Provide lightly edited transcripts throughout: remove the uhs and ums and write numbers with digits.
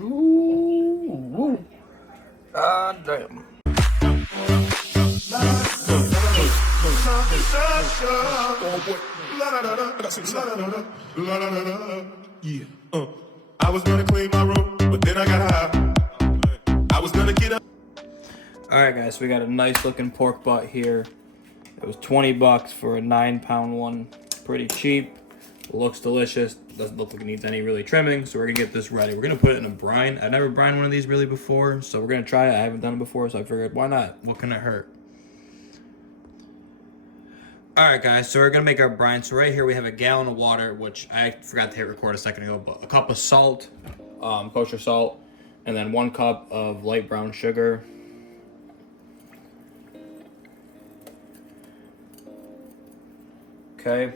Ooh. Ah, damn. Yeah. I was gonna clean my room, but then I got high. I was gonna get up. Alright guys, so we got a nice looking pork butt here. It was 20 bucks for a 9-pound one. Pretty cheap. Looks delicious. Doesn't look like it needs any really trimming, so we're gonna get this ready. We're gonna put it in a brine. I've never brined one of these really before, so we're gonna try it. I haven't done it before, so I figured why not? What can it hurt? Alright guys, so we're gonna make our brine. So right here we have a gallon of water, which I forgot to hit record a second ago, but a cup of salt, kosher salt, and then 1 cup of light brown sugar. Okay.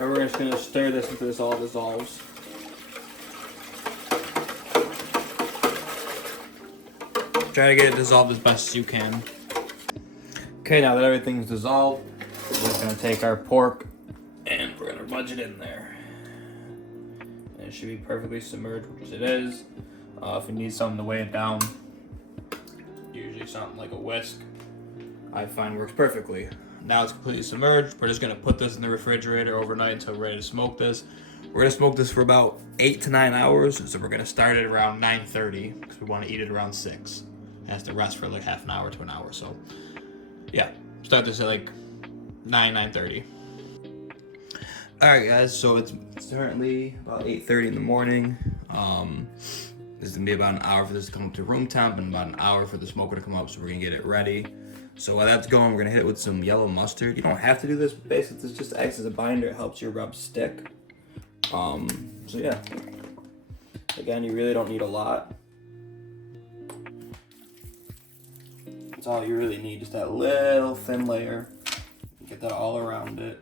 And we're just gonna stir this until this all dissolves. Try to get it dissolved as best as you can. Okay, now that everything's dissolved, we're just gonna take our pork and we're gonna budge it in there. And it should be perfectly submerged, which it is. If you need something to weigh it down, usually something like a whisk, I find works perfectly. Now it's completely submerged. We're just gonna put this in the refrigerator overnight until we're ready to smoke this. We're gonna smoke this for about 8 to 9 hours. So we're gonna start it around 9:30 because we want to eat it around 6. It has to rest for like half an hour to an hour. So yeah, start this at like 9:30. All right, guys. So it's currently about 8:30 in the morning. This is gonna be about an hour for this to come up to room temp and about an hour for the smoker to come up. So we're gonna get it ready. So while that's going, we're gonna hit it with some yellow mustard. You don't have to do this, but basically this just acts as a binder. It helps your rub stick. So yeah. Again, you really don't need a lot. That's all you really need, just that little thin layer. Get that all around it.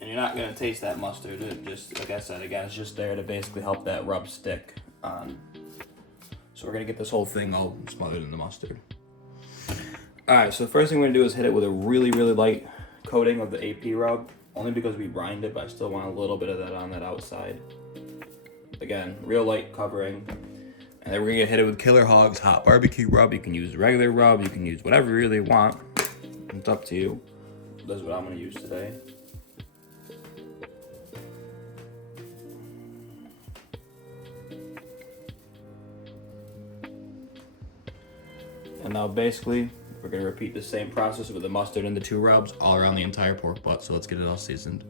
And you're not gonna taste that mustard. It just, like I said, again, it's just there to basically help that rub stick on. So we're gonna get this whole thing all smothered in the mustard. Alright, so the first thing we're gonna do is hit it with a really, really light coating of the AP rub. Only because we brined it, but I still want a little bit of that on that outside. Again, real light covering. And then we're gonna hit it with Killer Hogs hot barbecue rub. You can use regular rub, you can use whatever you really want. It's up to you. That's what I'm gonna use today. And now basically, we're gonna repeat the same process with the mustard and the 2 rubs all around the entire pork butt. So let's get it all seasoned.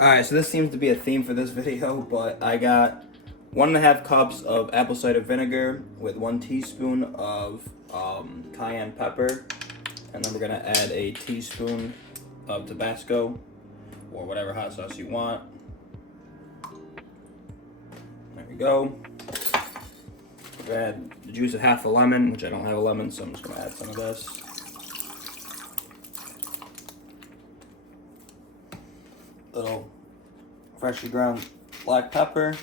Alright, so this seems to be a theme for this video, but I got 1.5 cups of apple cider vinegar with 1 teaspoon of cayenne pepper. And then we're gonna add a teaspoon of Tabasco or whatever hot sauce you want. There we go. Add the juice of half a lemon, which I don't have a lemon, so I'm just gonna add some of this. Little freshly ground black pepper.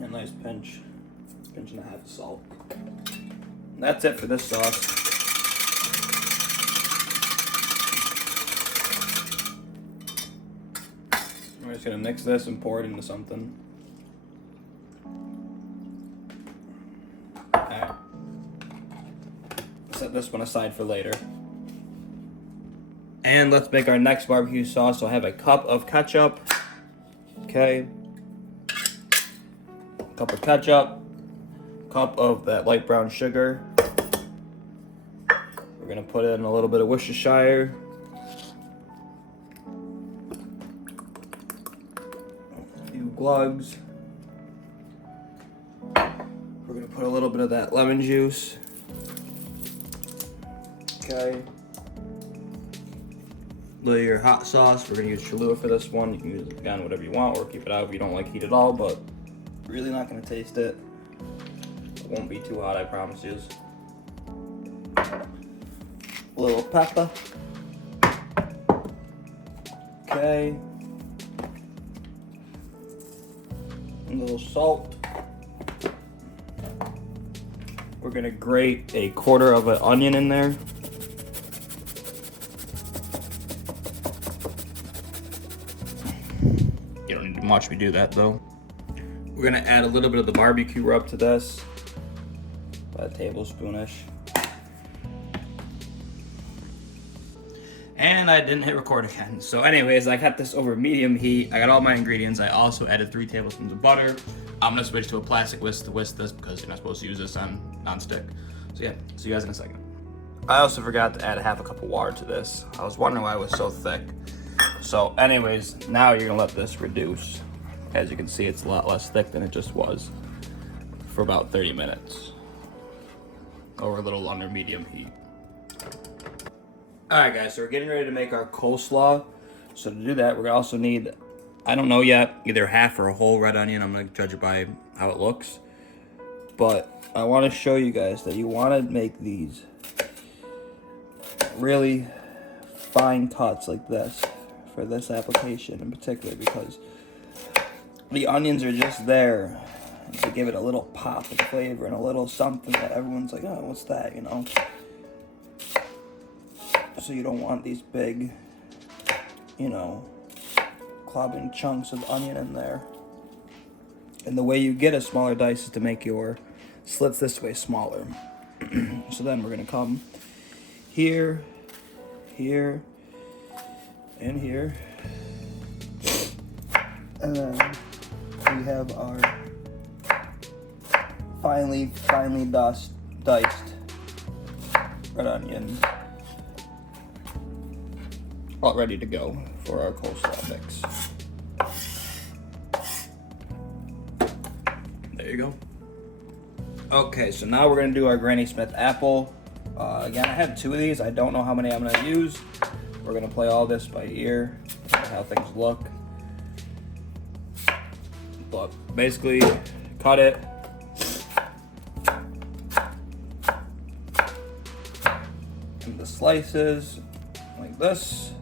And a nice pinch and a half of salt. And that's it for this sauce. We're just gonna mix this and pour it into something. Alright. Set this one aside for later. And let's make our next barbecue sauce. So I have a cup of ketchup. Okay. Cup of ketchup. Cup of that light brown sugar. We're gonna put in a little bit of Worcestershire. Glugs. We're gonna put a little bit of that lemon juice. Okay. A little of your hot sauce. We're gonna use Cholula for this one. You can use again whatever you want, or keep it out if you don't like heat at all. But really not gonna taste it. It won't be too hot, I promise you. A little pepper. Okay. A little salt. We're gonna grate a 1/4 of an onion in there. and watch me do that though. We're gonna add a little bit of the barbecue rub to this, about a tablespoonish. And I didn't hit record again. So anyways, I got this over medium heat. I got all my ingredients. I also added 3 tablespoons of butter. I'm gonna switch to a plastic whisk to whisk this because you're not supposed to use this on non-stick. So yeah, see you guys in a second. I also forgot to add a half a cup of water to this. I was wondering why it was so thick. So anyways, now you're gonna let this reduce. As you can see, it's a lot less thick than it just was for about 30 minutes. Over a little under medium heat. Alright guys, so we're getting ready to make our coleslaw. So to do that, we're gonna also need, I don't know yet, either half or a whole red onion. I'm gonna judge it by how it looks. But I wanna show you guys that you wanna make these really fine cuts like this for this application in particular, because the onions are just there to give it a little pop of flavor and a little something that everyone's like, oh, what's that, you know? So you don't want these big, you know, clobbing chunks of onion in there. And the way you get a smaller dice is to make your slits this way smaller. So then we're gonna come here, here, and here. And then we have our finely diced red onion. All ready to go for our coleslaw mix. There you go. Okay, so now we're gonna do our Granny Smith apple. Again, I have 2 of these. I don't know how many I'm gonna use. We're gonna play all this by ear, how things look. But basically, cut it. Into slices, like this.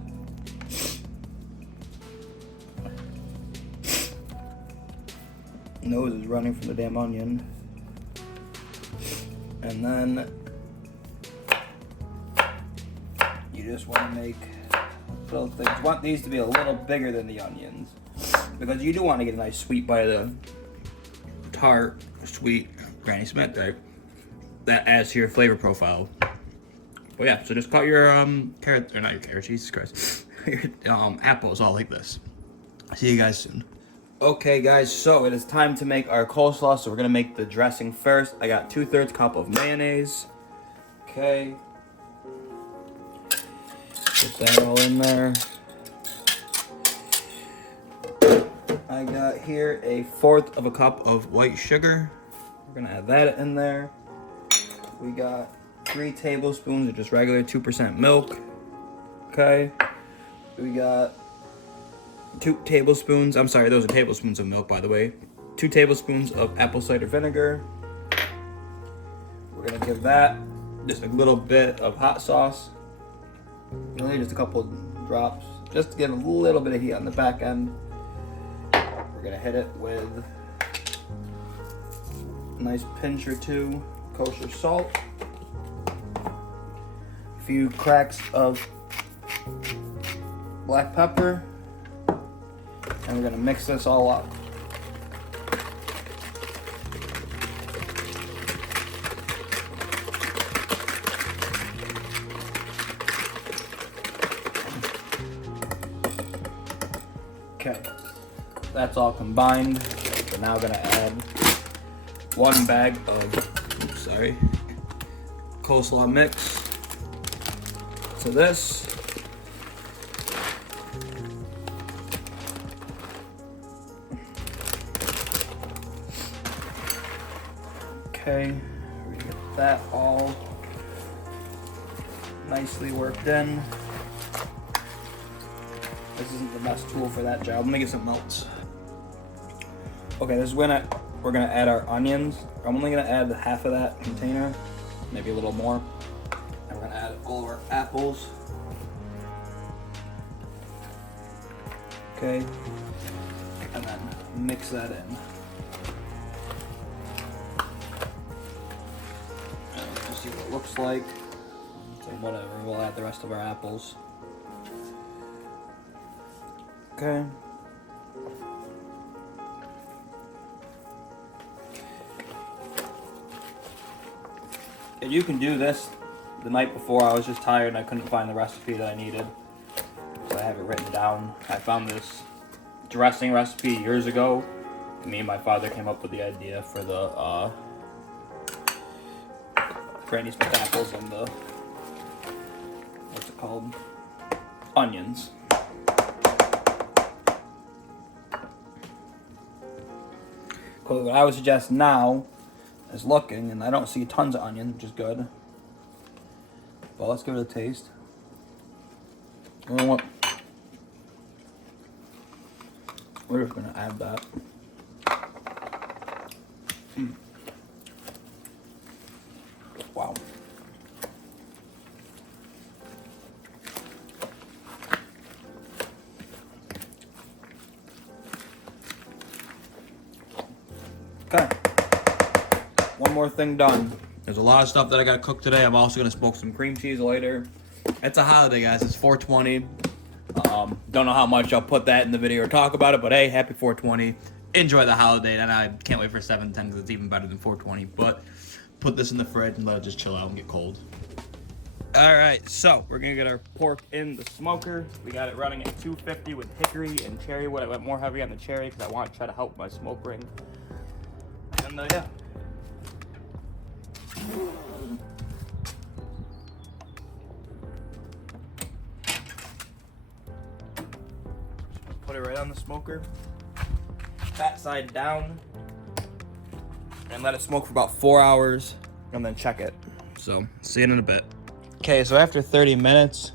Nose is running from the damn onion. And then you just want to make little things. You want these to be a little bigger than the onions, because you do want to get a nice sweet bite of the tart, sweet Granny Smith type that adds to your flavor profile. But yeah, so just cut your carrots, or not your carrots, Jesus Christ, your apples all like this. See you guys soon. Okay guys, so it is time to make our coleslaw. So we're gonna make the dressing first. I got 2/3 cup of mayonnaise. Okay. Put that all in there. I got here 1/4 of a cup of white sugar. We're gonna add that in there. We got 3 tablespoons of just regular 2% milk. Okay. We got 2 tablespoons, I'm sorry, those are tablespoons of milk, by the way. 2 tablespoons of apple cider vinegar. We're gonna give that just a little bit of hot sauce. Really just a couple drops, just to get a little bit of heat on the back end. We're gonna hit it with a nice pinch or 2 kosher salt. A few cracks of black pepper. And we're gonna mix this all up. Okay, that's all combined. We're now gonna add 1 bag of, coleslaw mix to this. Okay, we get that all nicely worked in. This isn't the best tool for that job. Let me get some melts. Okay, this is when we're gonna add our onions. I'm only gonna add half of that container, maybe a little more. And we're gonna add all of our apples. Okay, and then mix that in. See what it looks like. So whatever, we'll add the rest of our apples. Okay. And you can do this the night before. I was just tired and I couldn't find the recipe that I needed. So I have it written down. I found this dressing recipe years ago. Me and my father came up with the idea for the Granny Smith apples and the, what's it called? Onions. Cool. What I would suggest now is looking, and I don't see tons of onion, which is good. But let's give it a taste. You know what? We're just gonna add that. Wow. Okay. One more thing done. There's a lot of stuff that I got cooked today. I'm also gonna smoke some cream cheese later. It's a holiday, guys. It's 420. Don't know how much I'll put that in the video or talk about it, but hey, happy 420. Enjoy the holiday, and I can't wait for 710 because it's even better than 420. But put this in the fridge and let it just chill out and get cold. All right, so we're gonna get our pork in the smoker. We got it running at 250 with hickory and cherry wood. I went more heavy on the cherry because I want to try to help my smoke ring. And yeah. Put it right on the smoker, fat side down, and let it smoke for about 4 hours, and then check it. So, see you in a bit. Okay, so after 30 minutes,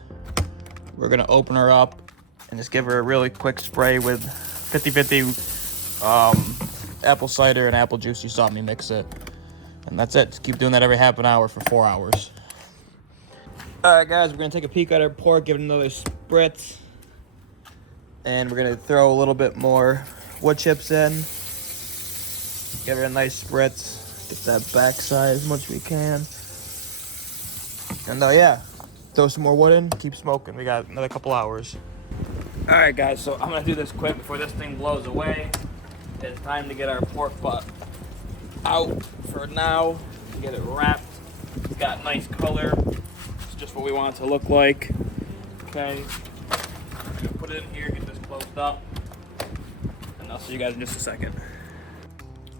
we're gonna open her up and just give her a really quick spray with 50-50 apple cider and apple juice. You saw me mix it. And that's it. Just keep doing that every half an hour for 4 hours. Alright guys, we're gonna take a peek at our pork, give it another spritz. And we're gonna throw a little bit more wood chips in. Give her a nice spritz. Get that backside as much as we can. And yeah, throw some more wood in, keep smoking. We got another couple hours. Alright guys, so I'm gonna do this quick before this thing blows away. It's time to get our pork butt out for now. Get it wrapped. It's got nice color. It's just what we want it to look like. Okay. I'm gonna put it in here, get this closed up, and I'll see you guys in just a second.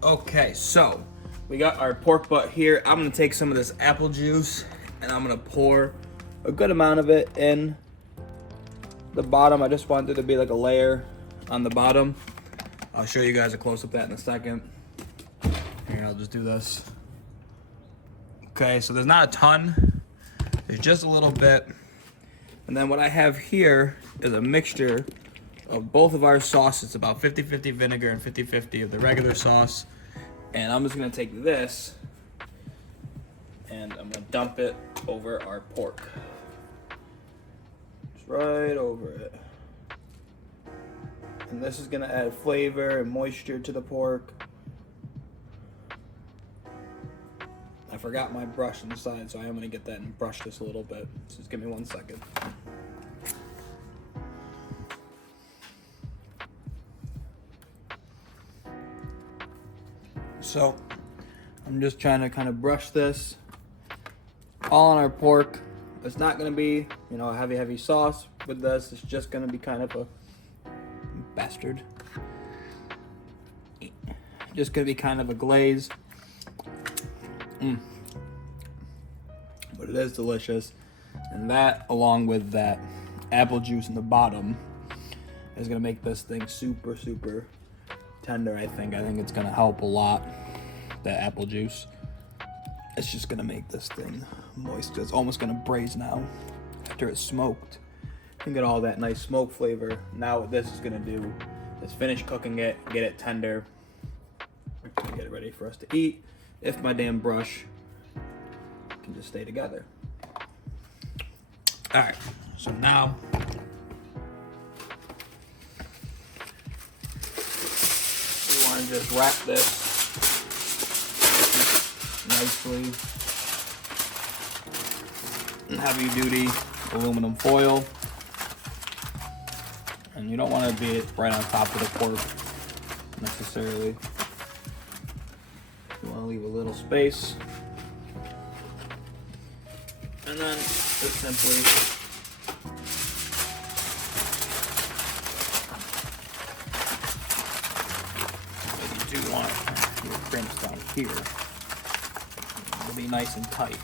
Okay, so we got our pork butt here. I'm gonna take some of this apple juice and I'm gonna pour a good amount of it in the bottom. I just want it to be like a layer on the bottom. I'll show you guys a close up of that in a second. Here, I'll just do this. Okay, so there's not a ton. There's just a little bit. And then what I have here is a mixture of both of our sauces, about 50-50 vinegar and 50-50 of the regular sauce. And I'm just gonna take this and I'm gonna dump it over our pork. Just right over it. And this is gonna add flavor and moisture to the pork. I forgot my brush on the side, so I am gonna get that and brush this a little bit. So just give me 1 second. So I'm just trying to kind of brush this all on our pork. It's not gonna be, you know, a heavy sauce with this. It's just gonna be kind of a bastard. Just gonna be kind of a glaze. But it is delicious. And that, along with that apple juice in the bottom, is gonna make this thing super tender. I think it's gonna help a lot, that apple juice. It's just gonna make this thing moist. It's almost gonna braise now after it's smoked. You can get all that nice smoke flavor. Now what this is gonna do is finish cooking it, get it tender, and get it ready for us to eat. If my damn brush can just stay together. All right, so now we want to just wrap this nicely in heavy duty aluminum foil. And you don't want to be right on top of the pork necessarily. You want to leave a little space. And then just simply you do want your crimps down here to be nice and tight.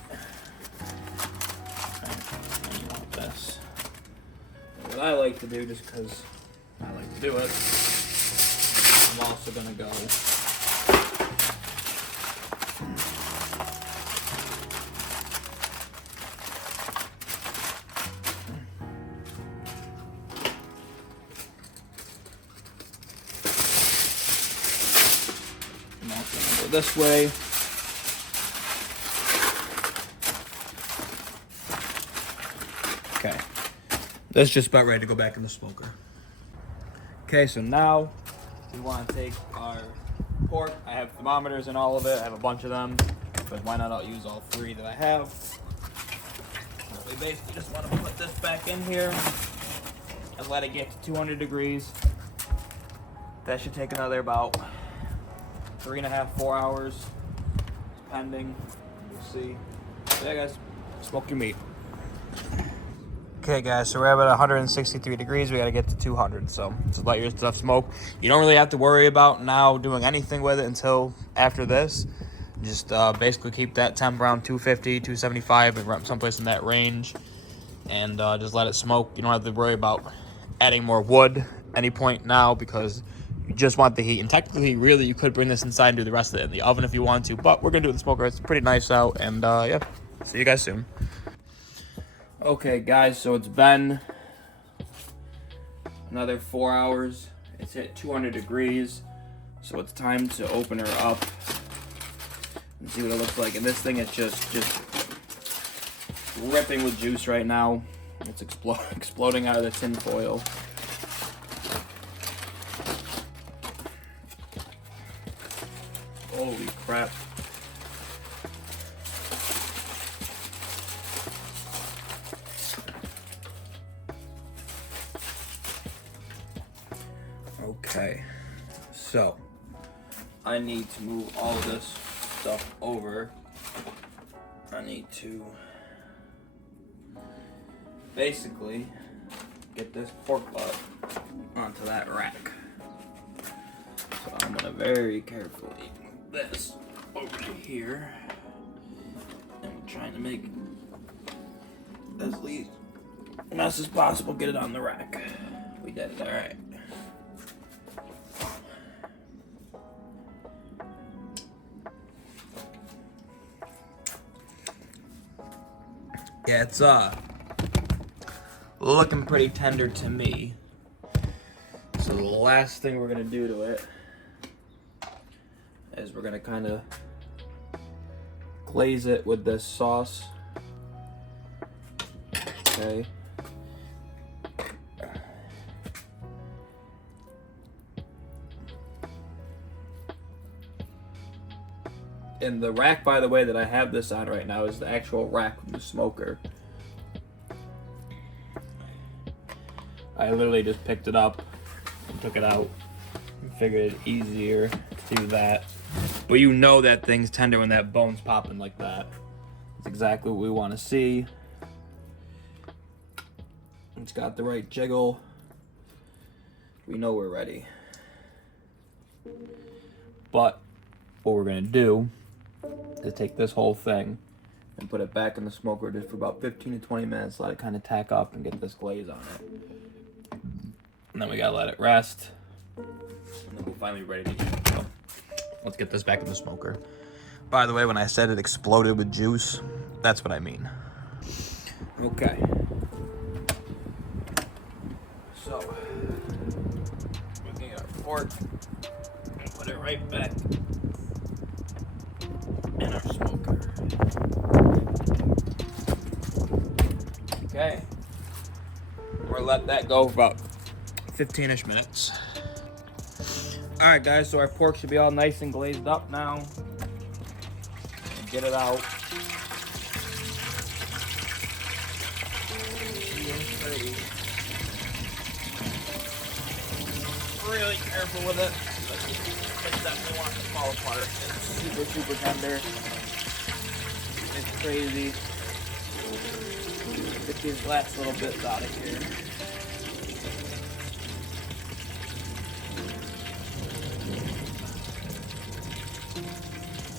And you want this. What I like to do, just because I like to do it, I'm also going to go this way. Okay, that's just about ready to go back in the smoker. Okay, so now we want to take our pork. I have thermometers in all of it. I have a bunch of them, but why not? I'll use all 3 that I have. We basically just want to put this back in here and let it get to 200 degrees. That should take another about 3.5, 4 hours, depending. We'll see. So yeah, guys, smoke your meat. Okay, guys, so we're at about 163 degrees. We got to get to 200, so just let your stuff smoke. You don't really have to worry about now doing anything with it until after this. Just basically keep that temp around 250, 275, and someplace in that range, and just let it smoke. You don't have to worry about adding more wood any point now, because you just want the heat. And technically, really, you could bring this inside and do the rest of it in the oven if you want to, but we're going to do it in the smoker. It's pretty nice out, and yeah, see you guys soon. Okay, guys, so it's been another 4 hours. It's hit 200 degrees, so it's time to open her up and see what it looks like. And this thing is just ripping with juice right now. It's exploding out of the tin foil. Holy crap. Okay, so I need to move all this stuff over. I need to basically get this pork butt onto that rack. So I'm gonna very carefully move this over to here. And I'm trying to make as least mess as possible, get it on the rack. We did it, alright. Yeah, it's looking pretty tender to me. So the last thing we're gonna do to it is we're gonna kind of glaze it with this sauce. Okay. And the rack, by the way, that I have this on right now is the actual rack from the smoker. I literally just picked it up and took it out and figured it easier to do that. But you know that thing's tender when that bone's popping like that. That's exactly what we want to see. It's got the right jiggle. We know we're ready. But what we're gonna do is take this whole thing and put it back in the smoker just for about 15 to 20 minutes, let it kind of tack up and get this glaze on it. And then we gotta let it rest, and then we'll finally be ready to eat. So let's get this back in the smoker. By the way, when I said it exploded with juice, that's what I mean. Okay. So we're gonna get our pork and put it right back in our smoker. Okay. We're gonna let that go for about 15-ish minutes. Alright guys, so our pork should be all nice and glazed up now. Get it out. Really careful with it. It definitely wants to fall apart. It's super, super tender. It's crazy. these last little bits out of here.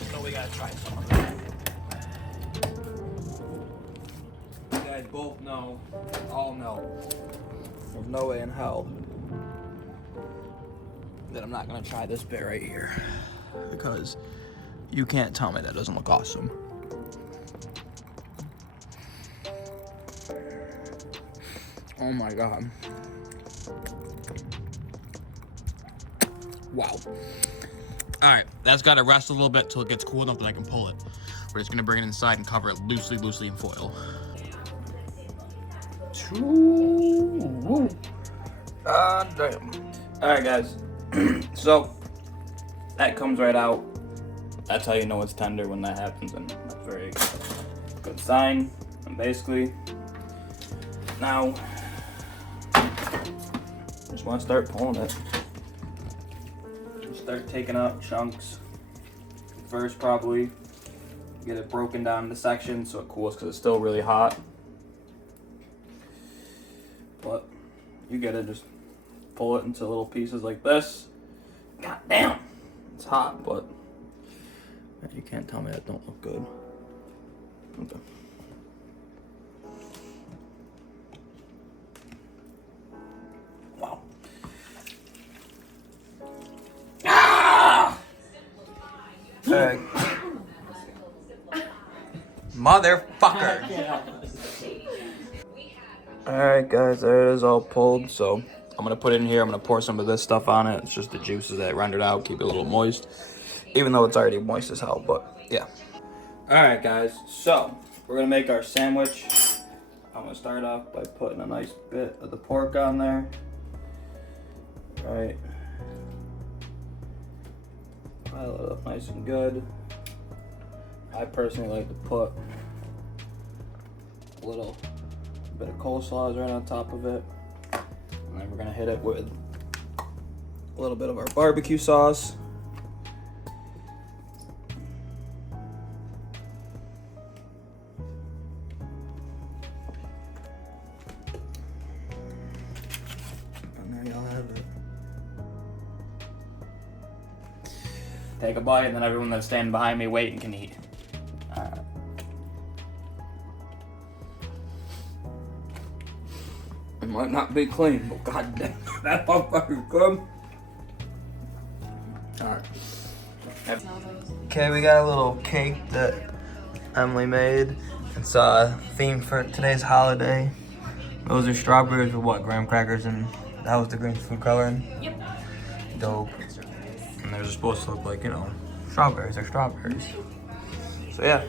So we gotta try some of that. You guys both know, all know, there's no way in hell that I'm not gonna try this bit right here, because you can't tell me that doesn't look awesome. Oh my god. Wow. Alright, that's gotta rest a little bit till it gets cool enough that I can pull it. We're just gonna bring it inside and cover it loosely in foil. Damn. Alright guys, so that comes right out. That's how you know it's tender when that happens, and that's very good sign. And basically, now, just want to start pulling it. Just start taking out chunks. First, probably get it broken down into sections so it cools, because it's still really hot. But you get it, just pull it into little pieces like this. God damn, it's hot, but you can't tell me that don't look good. Okay. Wow. Ah! Hey. Motherfucker. Alright guys, there it is all pulled, so I'm gonna put it in here. I'm gonna pour some of this stuff on it. It's just the juices that rendered out, keep it a little moist, even though it's already moist as hell, but yeah. Alright guys, so we're gonna make our sandwich. I'm gonna start off by putting a nice bit of the pork on there. Alright. Pile it up nice and good. I personally like to put a little bit of coleslaw right on top of it. And then we're gonna hit it with a little bit of our barbecue sauce. And there y'all have it. Take a bite, and then everyone that's standing behind me waiting can eat. Alright. It might not be clean, but goddamn, that motherfucker's good. Alright. Okay, we got a little cake that Emily made. It's themed for today's holiday. Those are strawberries with what, graham crackers, and that was the green food coloring? Yep. Dope. And they're supposed to look like, you know, strawberries. They're strawberries. So yeah.